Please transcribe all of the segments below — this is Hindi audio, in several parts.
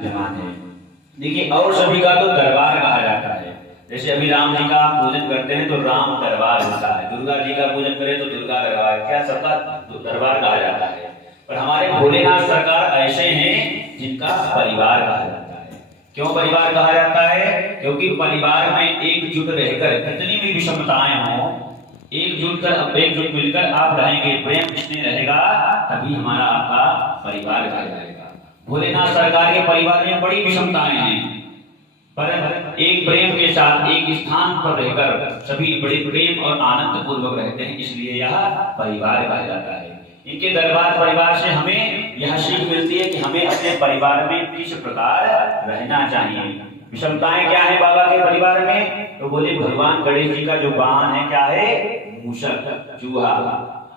विराजमान है। देखिए, और सभी का तो दरबार कहा जाता है। जैसे अभी राम जी का पूजन करते हैं तो राम दरबार होता है, दुर्गा जी का पूजन करें तो दुर्गा दरबार, क्या सबका दरबार कहा जाता है। पर हमारे भोलेनाथ सरकार ऐसे हैं जिनका परिवार कहा जाता है। क्यों परिवार कहा जाता है? क्योंकि परिवार में एकजुट रहकर कितनी भी विषमताएं हों, एकजुट मिलकर आप रहेंगे, प्रेम जिसमें रहेगा तभी हमारा आपका परिवार कहा जाएगा। भोलेनाथ सरकार के परिवार में बड़ी विषमताएं हैं, पर एक प्रेम के साथ एक स्थान पर रहकर सभी बड़े प्रेम और आनंद पूर्वक रहते हैं, इसलिए यह परिवार कहा जाता है। इनके दरबार परिवार से हमें यह सीख मिलती है कि हमें अपने परिवार में किस प्रकार रहना चाहिए। विषमताएं क्या है बाबा के परिवार में? तो बोले भगवान गणेश जी का जो वाहन है क्या है? मूषक, चूहा।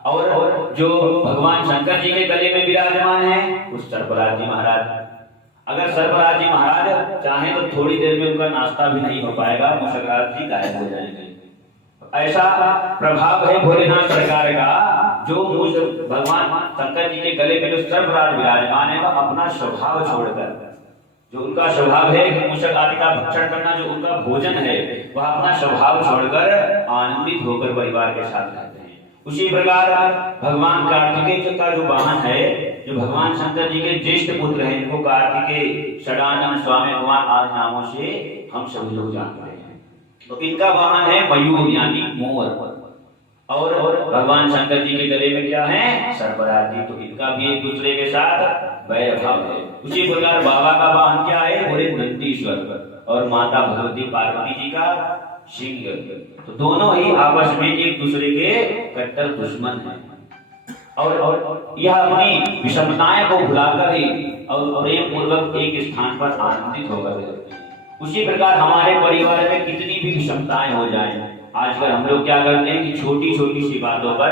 और जो भगवान शंकर जी के गले में विराजमान है उस सर्पराज जी महाराज। अगर सर्पराज जी महाराज चाहे तो थोड़ी देर में उनका नाश्ता भी नहीं हो पाएगा, मूषकराज जी गायब हो जाएंगे। ऐसा प्रभाव है भोलेनाथ सरकार का। जो भगवान शंकर जी के गले में जो सर्पराज विराजमान है वह अपना स्वभाव छोड़कर, जो उनका स्वभाव है कि मूषक आदि का भक्षण करना, जो उनका भोजन है वह अपना स्वभाव छोड़कर आनंदित होकर परिवार के साथ रहते हैं। उसी प्रकार भगवान कार्तिकेय का जो वाहन है, जो भगवान शंकर जी के ज्येष्ठ पुत्र हैं, इनको कार्तिकेय, षडानन, स्वामी भगवान आदि नामों से हम सभी लोग जानते हैं। तो इनका वाहन है मयूर यानी मोर। और भगवान शंकर जी के गले में क्या है? सर्पराज जी। तो इनका भी एक दूसरे के साथ वैर भाव है। उसी प्रकार बाबा का वाहन क्या है? बोले नंदीश्वर, और माता भगवती पार्वती जी का सिंह। तो दोनों ही आपस में एक दूसरे के कट्टर दुश्मन हैं। और यह अपनी विषमताएं को भुलाकर ही और प्रेम पूर्वक एक स्थान पर आनंदित होकर रहते हैं। उसी प्रकार हमारे परिवार में कितनी भी विषमताएं हो जाए, आजकल हम लोग क्या करते हैं कि छोटी छोटी सी बातों पर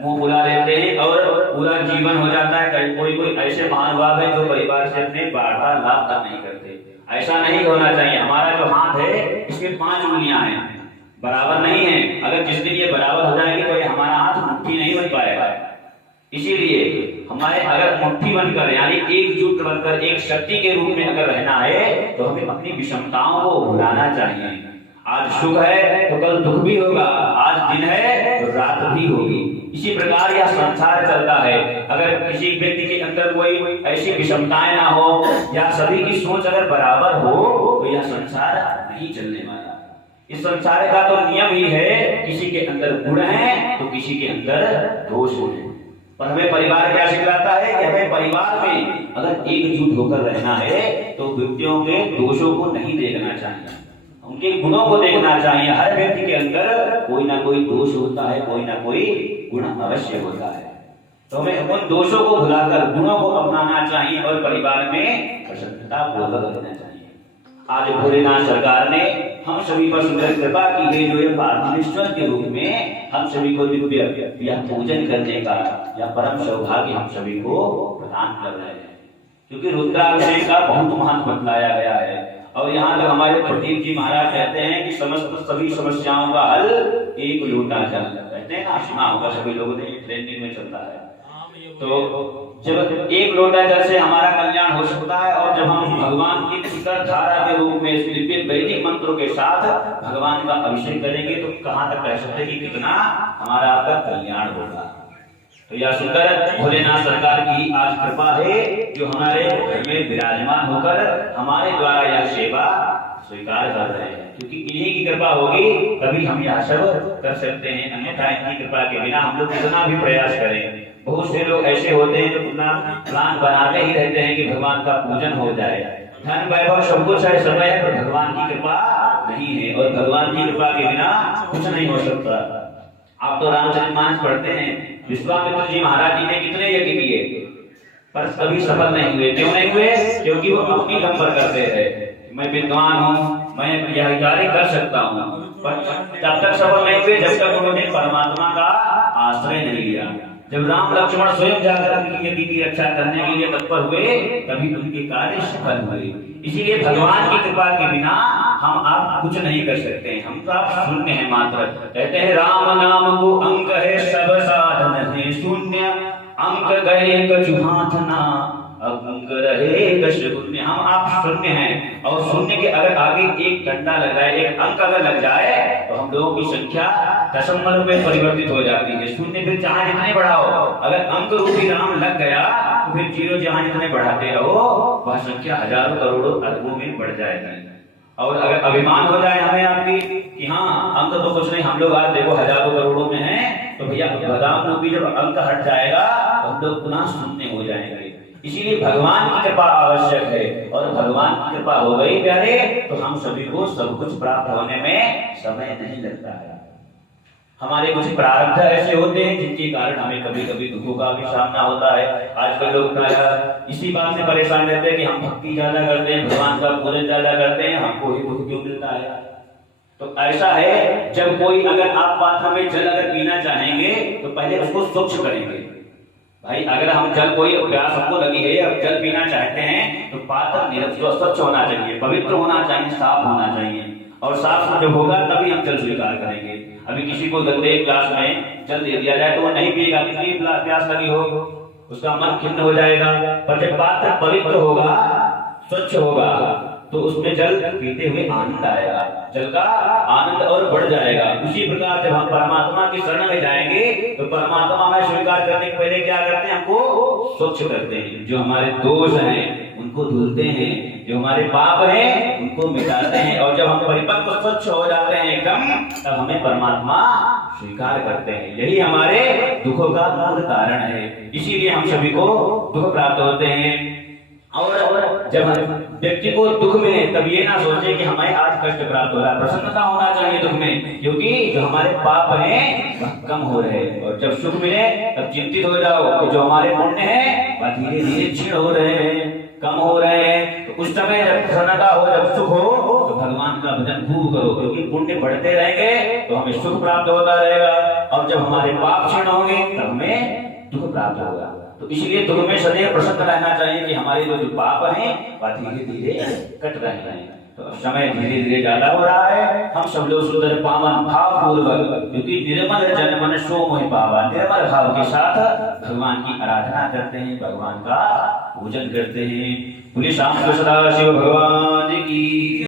मुंह फुला लेते हैं और पूरा जीवन हो जाता है। कोई ऐसे महानुभाव है जो परिवार से अपने वार्तालाप तक नहीं करते। ऐसा नहीं होना चाहिए। हमारा जो हाथ है इसमें 5 उंगलियां हैं, बराबर नहीं है। अगर जिस दिन ये बराबर हो जाएगी तो ये हमारा हाथ मुट्ठी नहीं बन पाएगा। इसीलिए हमारे अगर मुट्ठी बनकर यानी एकजुट बनकर एक शक्ति के रूप में अगर रहना है तो हमें अपनी विषमताओं को भुलाना चाहिए। आज सुख है तो कल दुख भी होगा, आज दिन है तो रात भी होगी। इसी प्रकार यह संसार चलता है। अगर किसी व्यक्ति के अंदर कोई ऐसी विषमताएं ना हो या सभी की सोच अगर बराबर हो तो यह संसार नहीं चलने वाला। इस संसार का तो नियम ही है, किसी के अंदर गुण है तो किसी के अंदर दोष है। पर हमें परिवार क्या सिखाता है कि हमें परिवार में अगर एकजुट होकर रहना है तो व्यक्तियों के दोषों को नहीं देखना चाहिए, उनके गुणों को देखना चाहिए। हर व्यक्ति के अंदर कोई ना कोई दोष होता है, कोई ना कोई गुण अवश्य होता है। तो हमें उन दोषों को भुलाकर गुणों को अपनाना चाहिए और परिवार में प्रसन्नता पूर्वक रहना चाहिए। आज भोलेनाथ सरकार ने हम सभी पर सुंदर कृपा की है, जो ये पार्थेश्वर के रूप में हम सभी को दिव्य या पूजन करने का या परम सौभाग्य हम सभी को प्रदान कर रहे हैं। क्योंकि रुद्राभिषेक का बहुत महत्व बतलाया गया है। और यहाँ तक हमारे प्रदीप जी महाराज कहते हैं कि समस्त सभी समस्याओं का हल एक लोटा जल। कहते हैं ना, सुना होगा सभी लोगों ने, ट्रेंडिंग में चलता है। तो जब एक लोटा जल से हमारा कल्याण हो सकता है और जब हम भगवान की उत्तर धारा के रूप में लिपित वैदिक मंत्रों के साथ भगवान का अभिषेक करेंगे तो कहाँ तक कह सकते हैं कि कितना हमारा आपका कल्याण होगा। तो यह सुंदर भोलेनाथ सरकार की आज कृपा है जो हमारे घर में विराजमान होकर हमारे द्वारा यह सेवा स्वीकार कर रहे हैं। क्योंकि इन्हीं की कृपा होगी तभी हम यह सब कर सकते हैं, अन्यथा इनकी कृपा के बिना हम लोग कितना भी प्रयास करें। बहुत से लोग ऐसे होते हैं जो अपना प्लान बनाते ही रहते हैं कि भगवान का पूजन हो जाए, धन वैभव सब कुछ है, समय है, पर भगवान की कृपा नहीं है। और भगवान की कृपा के बिना कुछ नहीं हो सकता। आप तो रामचरितमानस पढ़ते हैं, विश्वामित्र जी महाराज जी ने कितने यज्ञ किए पर कभी सफल नहीं हुए। क्यों नहीं हुए? क्योंकि वो अपनी दम पर करते थे, मैं विद्वान हूँ, मैं यह कार्य कर सकता हूँ। पर जब तक सफल नहीं हुए जब तक उन्होंने परमात्मा का आश्रय नहीं लिया। जब राम लक्ष्मण स्वयं जाकर यज्ञ की रक्षा करने के लिए तत्पर हुए तभी उनके कार्य सफल हुए। इसीलिए भगवान की कृपा के बिना हम आप कुछ नहीं कर सकते हैं। हम तो आप शून्य हैं मात्र। कहते हैं राम नाम को अंक है, सब साधन है शून्य, अंक गए कछु हाथ ना, अंक रहे कश शून्य। हम आप शून्य हैं और शून्य के अगर आगे एक डंडा लग जाए, एक अंक अगर लग जाए तो हम लोगों की संख्या दशमलव में परिवर्तित हो जाती है। शून्य फिर चाहे जितने बढ़ाओ, अगर अंक रूपी राम लग गया तो फिर जीरो जहां जितने बढ़ाते रहो वह संख्या हजारों करोड़ों अरबों में बढ़ जाएगी। और अगर अभिमान हो जाए हमें आपकी कि हाँ अंक तो कुछ नहीं, हम लोग आज देखो हजारों करोड़ों में हैं, तो भैया बादाम रूपी जब अंक हट जाएगा तो हम लोग पुनः शून्य हो जाएंगे। इसीलिए भगवान की कृपा आवश्यक है, और भगवान की कृपा हो गई प्यारे तो हम सभी को सब कुछ प्राप्त होने में समय नहीं लगता है। हमारे कुछ प्रारब्ध ऐसे होते हैं जिनके कारण हमें कभी कभी दुखों का भी सामना होता है। आजकल लोग प्रायः इसी बात से परेशान रहते हैं कि हम भक्ति ज्यादा करते हैं, भगवान का पूजन ज्यादा करते हैं, हमको ही दुख क्यों मिलता है। तो ऐसा है, जब कोई अगर आप पात्र में जल अगर पीना चाहेंगे तो पहले उसको स्वच्छ करेंगे। भाई अगर हम जल, कोई प्यास हमको लगी है और जल पीना चाहते हैं तो पात्र स्वच्छ होना चाहिए, पवित्र होना चाहिए, साफ होना चाहिए, और साफ जब होगा तभी हम जल स्वीकार करेंगे। अभी किसी को गंदे ग्लास में जल दे दिया जाए तो वो नहीं पिएगा, कितनी प्यास लगी हो, उसका मन खिन्न हो जाएगा। पर जब पात्र पवित्र होगा, स्वच्छ होगा, तो उसमें जल पीते हुए आनंद आएगा, जल का आनंद और बढ़ जाएगा। उसी प्रकार जब हम परमात्मा की शरण में जाएंगे तो परमात्मा हमें स्वीकार करने के पहले क्या करते हैं, हमको स्वच्छ करते हैं। जो हमारे दोष हैं उनको धुलते हैं, जो हमारे पाप हैं उनको मिटाते हैं, और जब हम परिपक्व स्वच्छ हो जाते हैं एकदम, तब हमें परमात्मा स्वीकार करते हैं। यही हमारे दुखों का मूल कारण है। इसीलिए हम सभी को दुख प्राप्त होते हैं। और जब व्यक्ति को दुख मिले तब ये ना सोचे कि हमें आज कष्ट प्राप्त हो रहा है, प्रसन्नता होना चाहिए दुख में, क्योंकि जो हमारे पाप हैं वह कम हो रहे हैं। और जब सुख मिले तब चिंतित हो जाओ कि जो हमारे पुण्य हैं वह धीरे धीरे क्षीण हो रहे हैं, कम हो रहे हैं। तो उस समय जब प्रसन्नता हो, जब सुख हो, तो भगवान का भजन खूब करो, क्योंकि पुण्य बढ़ते रहेंगे तो हमें सुख प्राप्त होता रहेगा, और जब हमारे पाप क्षीण होंगे तब हमें दुख प्राप्त होगा। तो इसलिए दुख में सदैव प्रसन्न रहना चाहिए कि हमारे जो पाप हैं वह धीरे धीरे कट रहे हैं। तो समय धीरे धीरे ज्यादा हो रहा है। हम सब लोग सुंदर पावन भाव पूर्वक, क्योंकि निर्मल जन मन सो मोहि पावा, निर्मल भाव के साथ भगवान की आराधना करते हैं, भगवान का पूजन करते हैं। बोले श्याम सदा शिव भगवान की।